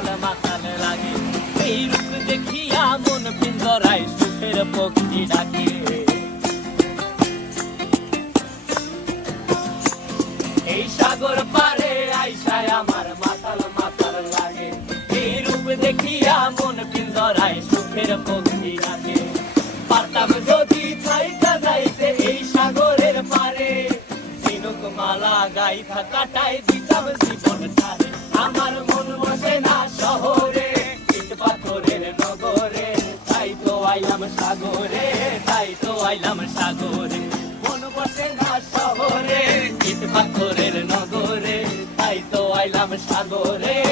মাতাল মাতাল লাগে। এই রূপ দেখিয়া মন পিঞ্জরায় সুখের পক্ষী ডাকে। এই সাগর পারে আইসায় আমার মাতাল মাতাল লাগে। এই রূপ দেখিয়া মন পিঞ্জরায় সুখের পক্ষী ডাকে। পারতাম যদি থাইকা যাইতে এই সাগরের পারে, ঝিনুক মালা গাইথা কাটাই দিতাম জীবনটারে। আমার মন বসে না শহরে, ইট পাথরের নগরে, তাই তো আইলাম সাগরে, তাই তো আইলাম সাগরে। মন বসে না শহরে, ইট পাথরের নগরে, তাই তো আইলাম সাগরে,